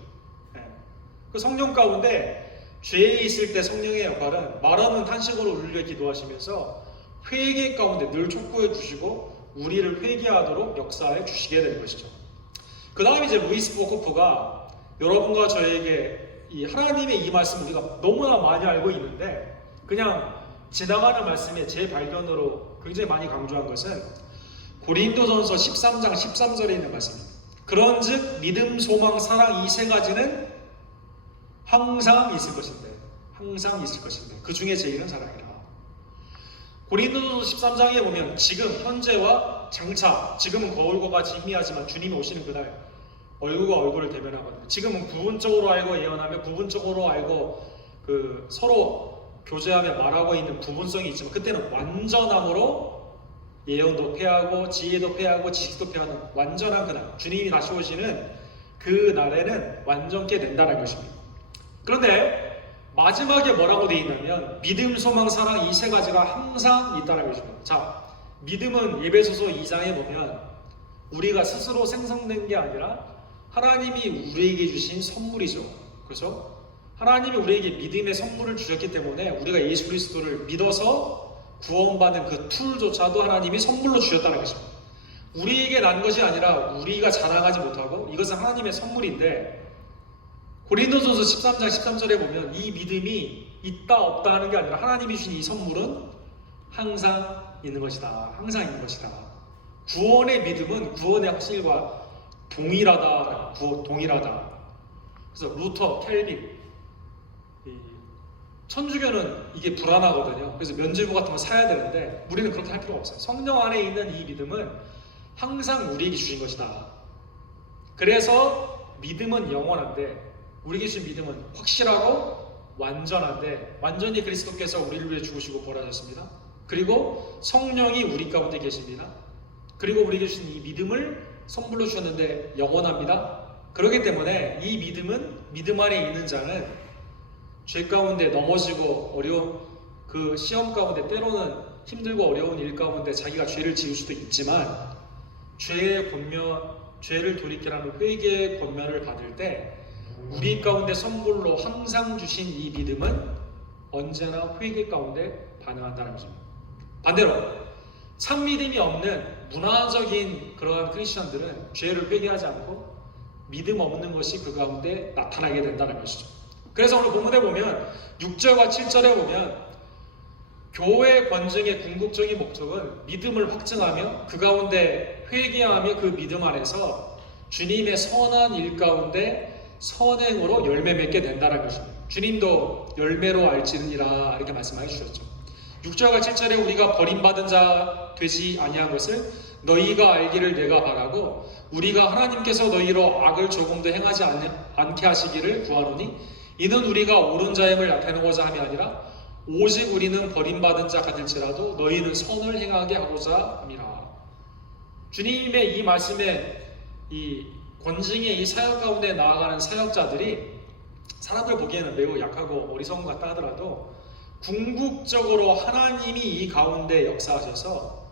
그 성령 가운데 죄에 있을 때 성령의 역할은 말하는 탄식으로 울려 기도하시면서 회개 가운데 늘 촉구해 주시고 우리를 회개하도록 역사해 주시게 되는 것이죠. 그 다음에 이제 루이스 보코프가 여러분과 저에게 이 하나님의 이 말씀을 우리가 너무나 많이 알고 있는데 그냥 지나가는 말씀에 제 발견으로 굉장히 많이 강조한 것은 고린도전서 13장 13절에 있는 말씀입니다. 그런즉 믿음, 소망, 사랑 이 세 가지는 항상 있을 것인데 그 중에 제일은 사랑이라. 고린도전서 13장에 보면 지금 현재와 장차, 지금은 거울과 같이 희미하지만 주님이 오시는 그날 얼굴과 얼굴을 대면하거든요. 지금은 부분적으로 알고 예언하며 부분적으로 알고 그 서로 교제하며 말하고 있는 부분성이 있지만 그때는 완전함으로 예언도 패하고 지혜도 패하고 지식도 패하는 완전한 그날, 주님이 다시 오시는 그 날에는 완전케 된다는 것입니다. 그런데 마지막에 뭐라고 되어 있냐면 믿음, 소망, 사랑 이 세 가지가 항상 있다는 것입니다. 자, 믿음은 에베소서 2장에 보면 우리가 스스로 생성된 게 아니라 하나님이 우리에게 주신 선물이죠. 그렇죠? 하나님이 우리에게 믿음의 선물을 주셨기 때문에 우리가 예수 그리스도를 믿어서 구원받는 그 툴조차도 하나님이 선물로 주셨다는 것입니다. 우리에게 난 것이 아니라 우리가 자랑하지 못하고 이것은 하나님의 선물인데 고린도전서 13장 13절에 보면 이 믿음이 있다 없다 하는 게 아니라 하나님이 주신 이 선물은 항상 있는 것이다. 항상 있는 것이다. 구원의 믿음은 구원의 확실과 동일하다. 그래서 루터, 켈빈, 천주교는 이게 불안하거든요. 그래서 면죄부 같은 거 사야 되는데 우리는 그렇게 할 필요가 없어요. 성령 안에 있는 이 믿음은 항상 우리에게 주신 것이다. 그래서 믿음은 영원한데 우리에게 주신 믿음은 확실하고 완전한데 완전히 그리스도께서 우리를 위해 죽으시고 벌하셨습니다. 그리고 성령이 우리 가운데 계십니다. 그리고 우리에게 주신 이 믿음을 선물로 주셨는데 영원합니다. 그렇기 때문에 이 믿음은 믿음 안에 있는 자는 죄 가운데 넘어지고 어려운 그 시험 가운데 때로는 힘들고 어려운 일 가운데 자기가 죄를 지을 수도 있지만 죄의 권면, 죄를 돌이키라는 회개의 권면을 받을 때 우리 가운데 선물로 항상 주신 이 믿음은 언제나 회개 가운데 반응한다는 것입니다. 반대로 참 믿음이 없는 문화적인 그러한 크리스천들은 죄를 회개하지 않고 믿음 없는 것이 그 가운데 나타나게 된다는 것이죠. 그래서 오늘 본문에 보면 6절과 7절에 보면 교회 권증의 궁극적인 목적은 믿음을 확증하며 그 가운데 회개하며 그 믿음 안에서 주님의 선한 일 가운데 선행으로 열매 맺게 된다는 것입니다. 주님도 열매로 알지니라 이렇게 말씀해 주셨죠. 6절과 7절에 우리가 버림받은 자 되지 아니한 것을 너희가 알기를 내가 바라고 우리가 하나님께서 너희로 악을 조금도 행하지 않게 하시기를 구하노니 이는 우리가 옳은 자임을 나타내고자 함이 아니라 오직 우리는 버림받은 자 같을지라도 너희는 선을 행하게 하고자 함이라. 주님의 이 말씀에 이 권징의 이 사역 가운데 나아가는 사역자들이 사람들 보기에는 매우 약하고 어리석은 것 같다 하더라도 궁극적으로 하나님이 이 가운데 역사하셔서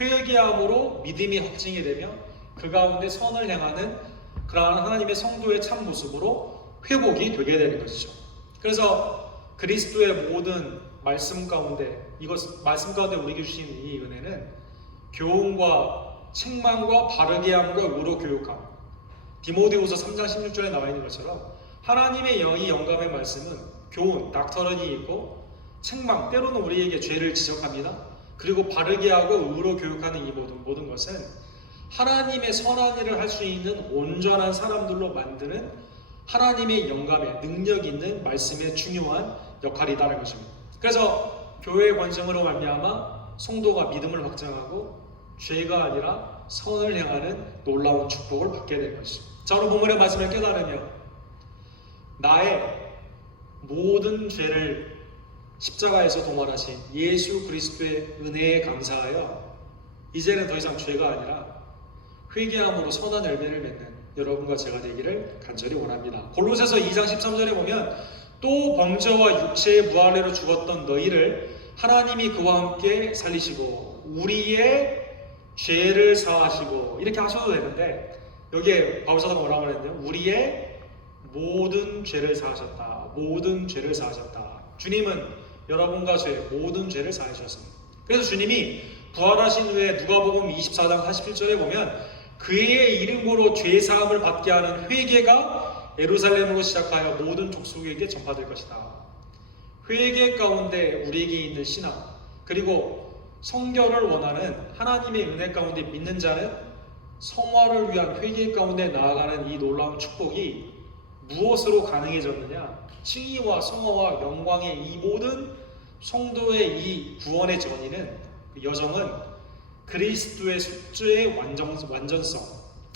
회개함으로 믿음이 확증이 되며 그 가운데 선을 행하는 그러한 하나님의 성도의 참 모습으로 회복이 되게 되는 것이죠. 그래서 그리스도의 모든 말씀 가운데 말씀 가운데 우리에게 주신 이 은혜는 교훈과 책망과 바르게 함과 의로 교육함. 디모데후서 3장 16절에 나와 있는 것처럼 하나님의 이 영감의 말씀은 교훈, 닥터런이 있고 책망, 때로는 우리에게 죄를 지적합니다. 그리고 바르게 하고 의로 교육하는 이 모든 것은 하나님의 선한 일을 할 수 있는 온전한 사람들로 만드는 하나님의 영감의 능력 있는 말씀의 중요한 역할이다라는 것입니다. 그래서 교회의 권성으로 말미암아 성도가 믿음을 확장하고 죄가 아니라 선을 향하는 놀라운 축복을 받게 될 것입니다. 자, 오늘 본문의 말씀을 깨달으며 나의 모든 죄를 십자가에서 도말하신 예수 그리스도의 은혜에 감사하여 이제는 더 이상 죄가 아니라 회개함으로 선한 열매를 맺는 여러분과 제가 되기를 간절히 원합니다. 골로새서 2장 13절에 보면 또 범죄와 육체의 무할례로 죽었던 너희를 하나님이 그와 함께 살리시고 우리의 죄를 사하시고 이렇게 하셔도 되는데 여기에 바울사도가 뭐라고 그랬냐면 우리의 모든 죄를 사하셨다. 모든 죄를 사하셨다. 주님은 여러분과 제 모든 죄를 사하셨습니다. 그래서 주님이 부활하신 후에 누가복음 24장 47절에 보면 그의 이름으로 죄 사함을 받게 하는 회개가 예루살렘으로 시작하여 모든 족속에게 전파될 것이다. 회개 가운데 우리에게 있는 신앙 그리고 성결을 원하는 하나님의 은혜 가운데 믿는 자는 성화를 위한 회개 가운데 나아가는 이 놀라운 축복이 무엇으로 가능해졌느냐? 칭의와 성화와 영광의 이 모든 성도의 이 구원의 전이는 그 여정은 그리스도의 속죄의 완전성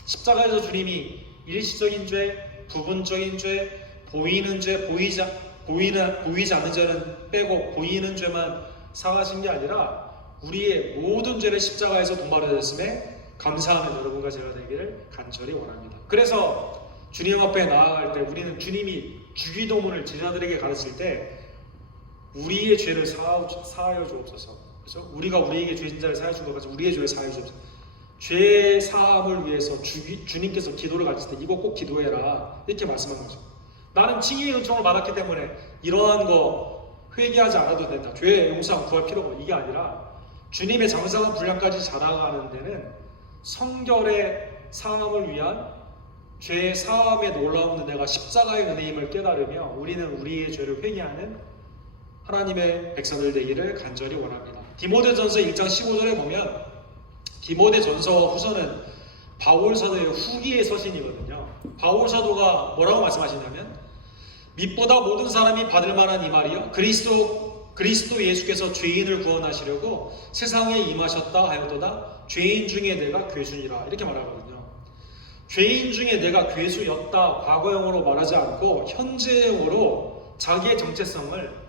십자가에서 주님이 일시적인 죄, 부분적인 죄, 보이는 죄, 보이지 않는 죄는 빼고 보이는 죄만 사하신 게 아니라 우리의 모든 죄를 십자가에서 동발하셨음에 감사하는 여러분과 제가 되기를 간절히 원합니다. 그래서 주님 앞에 나아갈 때 우리는 주님이 주기도문을 제자들에게 가르칠 때 우리의 죄를 사하여 주옵소서. 그래서 우리가 우리에게 죄진 자를 사하여 준 것 같이 우리의 죄를 사하여 주옵소서. 죄 사함을 위해서 주님께서 기도를 가르칠 때 이거 꼭 기도해라 이렇게 말씀한 거죠. 나는 칭의의 은총을 받았기 때문에 이러한 거 회개하지 않아도 된다. 죄 용서하고 구할 필요가 없고 이게 아니라 주님의 장성한 분량까지 자라가는 데는 성결의 사함을 위한 죄 사함의 놀라운 은혜가 십자가의 은혜임을 깨달으며 우리는 우리의 죄를 회개하는 하나님의 백성들 되기를 간절히 원합니다. 디모데전서 1장 15절에 보면 디모데전서와 후서는 바울사도의 후기의 서신이거든요. 바울사도가 뭐라고 말씀하시냐면 밑보다 모든 사람이 받을 만한 이 말이요 그리스도 예수께서 죄인을 구원하시려고 세상에 임하셨다 하였도다 죄인 중에 내가 괴수니라 이렇게 말하거든요. 죄인 중에 내가 괴수였다 과거형으로 말하지 않고 현재형으로 자기의 정체성을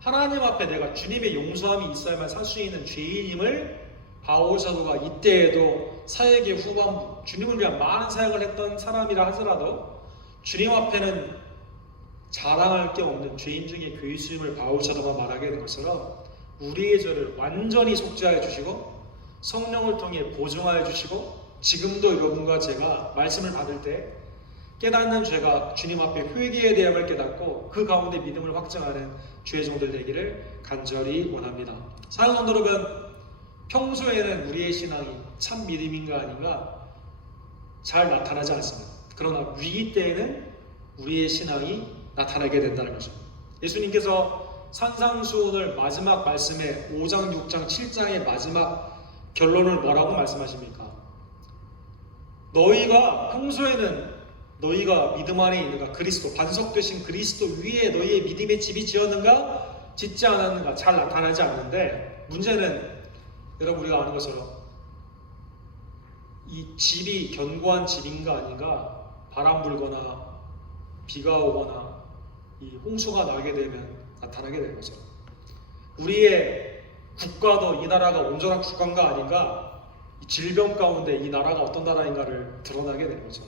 하나님 앞에 내가 주님의 용서함이 있어야만 살 수 있는 죄인임을 바울 사도가 이때에도 사역의 후반부 주님을 위한 많은 사역을 했던 사람이라 하더라도 주님 앞에는 자랑할 게 없는 죄인 중에 괴수임을 바울 사도가 말하게 된 것처럼 우리의 죄를 완전히 속죄하여 주시고 성령을 통해 보증하여 주시고 지금도 여러분과 제가 말씀을 받을 때 깨닫는 죄가 주님 앞에 회개에 대함을 깨닫고 그 가운데 믿음을 확증하는 주의 종들 되기를 간절히 원합니다. 사랑하는 성도 여러분, 평소에는 우리의 신앙이 참 믿음인가 아닌가 잘 나타나지 않습니다. 그러나 위기 때에는 우리의 신앙이 나타나게 된다는 것입니다. 예수님께서 산상수훈을 마지막 말씀에 5장, 6장, 7장의 마지막 결론을 뭐라고 말씀하십니까? 너희가 평소에는 너희가 믿음 안에 있는가? 그리스도 반석되신 그리스도 위에 너희의 믿음의 집이 지었는가? 짓지 않았는가? 잘 나타나지 않는데 문제는 여러분 우리가 아는 것처럼 이 집이 견고한 집인가 아닌가? 바람 불거나 비가 오거나 이 홍수가 나게 되면 나타나게 되는 거죠. 우리의 국가도 이 나라가 온전한 국가인가 아닌가? 이 질병 가운데 이 나라가 어떤 나라인가를 드러나게 되는 거죠.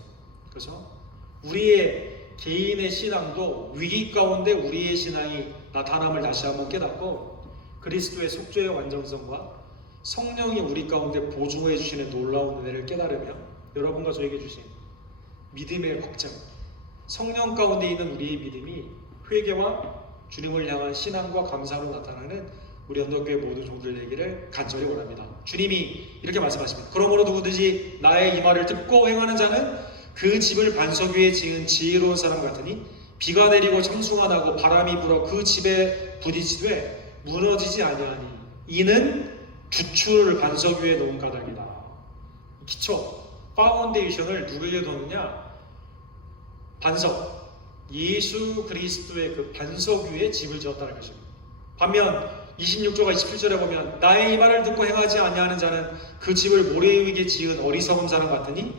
그렇죠? 우리의 개인의 신앙도 위기 가운데 우리의 신앙이 나타남을 다시 한번 깨닫고 그리스도의 속죄의 완전성과 성령이 우리 가운데 보증해 주시는 놀라운 은혜를 깨달으며 여러분과 저에게 주신 믿음의 확증, 성령 가운데 있는 우리의 믿음이 회개와 주님을 향한 신앙과 감사로 나타나는 우리 언덕교회 모든 종들 되기를 간절히 원합니다. 주님이 이렇게 말씀하십니다. 그러므로 누구든지 나의 이 말을 듣고 행하는 자는 그 집을 반석 위에 지은 지혜로운 사람 같으니 비가 내리고 창수가 나고 바람이 불어 그 집에 부딪히되 무너지지 아니하니 이는 주추를 반석 위에 놓은 까닭이다. 기초, 파운데이션을 누구에게 놓느냐? 반석, 예수 그리스도의 그 반석 위에 집을 지었다는 것입니다. 반면 26절과 27절에 보면 나의 이 말을 듣고 행하지 아니하는 자는 그 집을 모래 위에 지은 어리석은 사람 같으니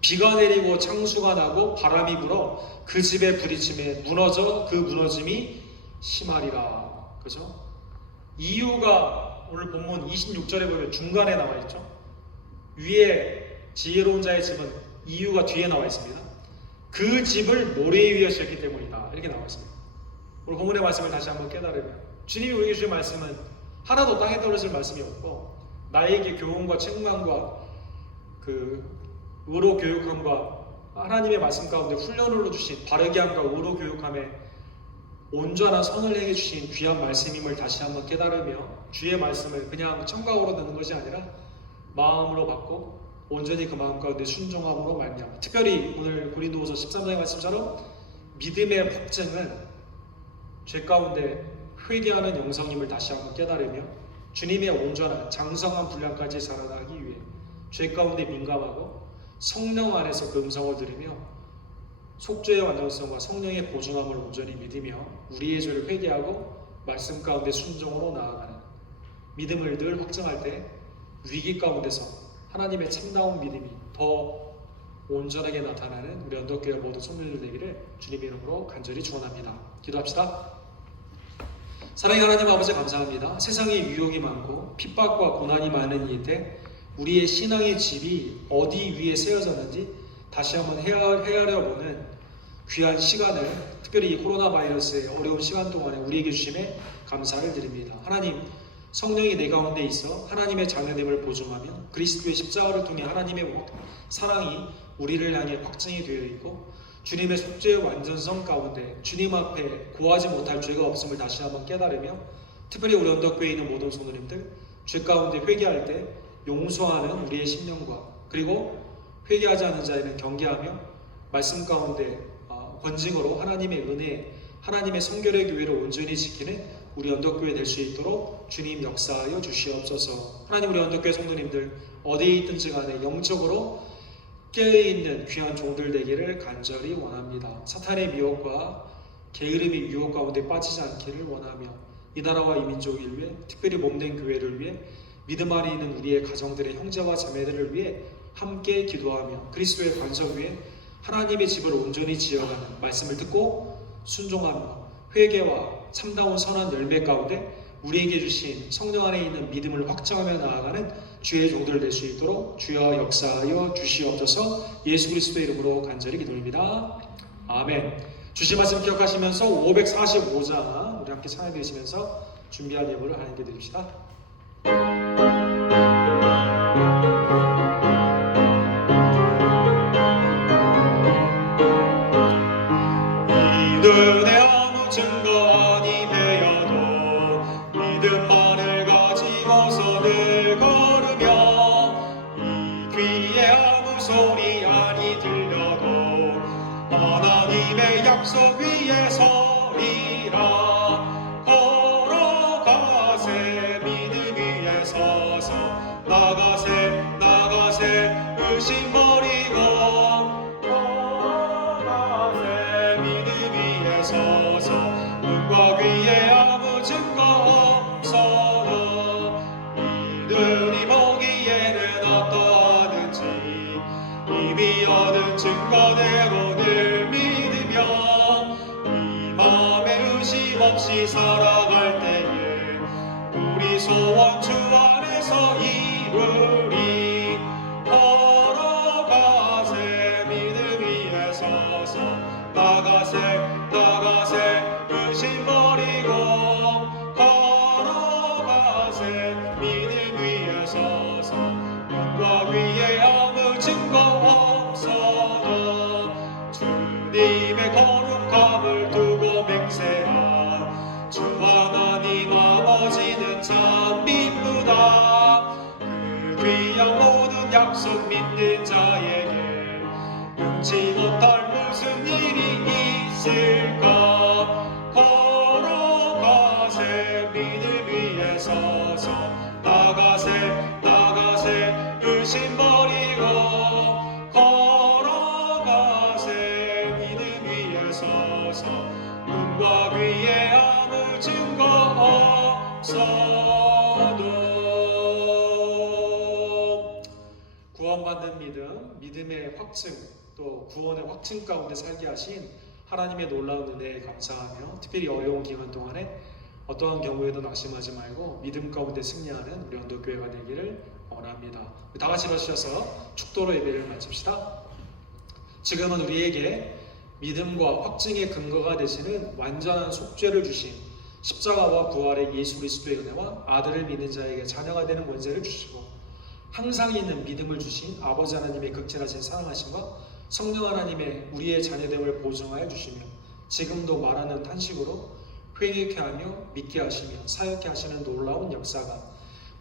비가 내리고 창수가 나고 바람이 불어 그 집에 부딪힘에 무너져 그 무너짐이 심하리라. 그죠? 이유가 오늘 본문 26절에 보면 중간에 나와 있죠. 위에 지혜로운 자의 집은 이유가 뒤에 나와 있습니다. 그 집을 모래 위에 셨기 때문이다. 이렇게 나와 있습니다. 오늘 본문의 말씀을 다시 한번 깨달으면 주님이 우리에게 주신 말씀은 하나도 땅에 떨어질 말씀이 없고 나에게 교훈과 책망과 그 의로 교육함과 하나님의 말씀 가운데 훈련으로 주신 바르게 함과 의로 교육함에 온전한 선을 행해 주신 귀한 말씀임을 다시 한번 깨달으며 주의 말씀을 그냥 청각으로 듣는 것이 아니라 마음으로 받고 온전히 그 마음 가운데 순종함으로 말미암아 특별히 오늘 고린도후서 13장의 말씀처럼 믿음의 확증은 죄 가운데 회개하는 영성임을 다시 한번 깨달으며 주님의 온전한 장성한 분량까지 자라나기 위해 죄 가운데 민감하고 성령 안에서 그 음성을 들으며 속죄의 완전성과 성령의 보증함을 온전히 믿으며 우리의 죄를 회개하고 말씀 가운데 순종으로 나아가는 믿음을 늘 확증할 때 위기 가운데서 하나님의 참다운 믿음이 더 온전하게 나타나는 우리 언덕교회 모두 성도들 되기를 주님의 이름으로 간절히 축원합니다. 기도합시다. 사랑의 하나님 아버지 감사합니다. 세상에 유혹이 많고 핍박과 고난이 많은 이때 우리의 신앙의 집이 어디 위에 세워졌는지 다시 한번 헤아려보는 귀한 시간을 특별히 이 코로나 바이러스의 어려운 시간 동안에 우리에게 주심에 감사를 드립니다. 하나님, 성령이 내 가운데 있어 하나님의 자녀됨을 보증하며 그리스도의 십자가를 통해 하나님의 사랑이 우리를 향해 확증이 되어 있고 주님의 속죄의 완전성 가운데 주님 앞에 고하지 못할 죄가 없음을 다시 한번 깨달으며 특별히 우리 언덕교회에 있는 모든 성도님들 죄 가운데 회개할 때 용서하는 우리의 심령과 그리고 회개하지 않는 자에는 경계하며 말씀 가운데 권징으로 하나님의 은혜, 하나님의 성결의 교회를 온전히 지키는 우리 언덕교회 될 수 있도록 주님 역사하여 주시옵소서. 하나님 우리 언덕교회 성도님들 어디에 있든지 간에 영적으로 깨어있는 귀한 종들 되기를 간절히 원합니다. 사탄의 미혹과 게으름의 유혹 가운데 빠지지 않기를 원하며 이 나라와 이 민족을 위해 특별히 몸된 교회를 위해 믿음 안에 있는 우리의 가정들의 형제와 자매들을 위해 함께 기도하며 그리스도의 관석 위에 하나님의 집을 온전히 지어가는 말씀을 듣고 순종하며 회개와 참다운 선한 열매 가운데 우리에게 주신 성령 안에 있는 믿음을 확정하며 나아가는 주의 종들 될 수 있도록 주여 역사하여 주시옵소서. 예수 그리스도의 이름으로 간절히 기도합니다. 아멘. 주신 말씀 기억하시면서 545장 우리 함께 찬양해 주시면서 준비한 예물을 하나님께 드립시다. 눈에 아무 증거 아니 되어도 믿음만을 가지고서 늘 걸으며 이 귀에 아무 소리 아니 들려도 하나님의 약속 위에 서리라. 걸어가세 믿음 위에 서서 나가세 나가세 의심 버리고 서서 눈과 귀에 아무 증거 없어도 이들이 보기에는 어떠하든지 이미 얻은 증거대로 늘 믿으며 이 맘에 의심 없이 살아갈 때에 우리 소원 주 안에서 이루리. 걸어가세 믿음 위에 서서 나가세 나가세 의심 버리고 걸어가세 믿음 위에 서서 눈과 귀에 아무 증거 없어도 주님의 거룩함을 두고 맹세한 주 하나님 아버지는 참 미쁘다. 그 귀한 모든 약속 믿는 자에게 용치 못할 무슨 일이 있을까. 걸어가세 믿음 위에 서서 나가세 나가세 의심 버리고 걸어가세 믿음 위에 서서 눈과 귀에 아무 증거 없어도 구원받는 믿음, 믿음의 확증 또 구원의 확증 가운데 살게 하신 하나님의 놀라운 은혜에 감사하며 특별히 어려운 기간 동안에 어떠한 경우에도 낙심하지 말고 믿음 가운데 승리하는 우리 언덕교회가 되기를 원합니다. 다 같이 일어서셔서 축도로 예배를 마칩시다. 지금은 우리에게 믿음과 확증의 근거가 되시는 완전한 속죄를 주신 십자가와 부활의 예수 그리스도의 은혜와 아들을 믿는 자에게 자녀가 되는 권세를 주시고 항상 있는 믿음을 주신 아버지 하나님의 극진하신 사랑하심과 성령 하나님의 우리의 자녀됨을 보증하여 주시며 지금도 말하는 탄식으로 회개케 하며 믿게 하시며 사역케 하시는 놀라운 역사가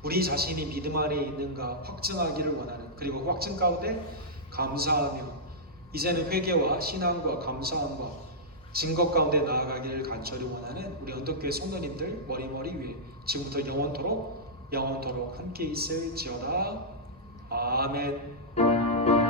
우리 자신이 믿음 안에 있는가 확증하기를 원하는, 그리고 확증 가운데 감사하며 이제는 회개와 신앙과 감사함과 증거 가운데 나아가기를 간절히 원하는 우리 언덕교회 성도님들 머리머리 위에 지금부터 영원토록 함께 있을지어다. 아멘.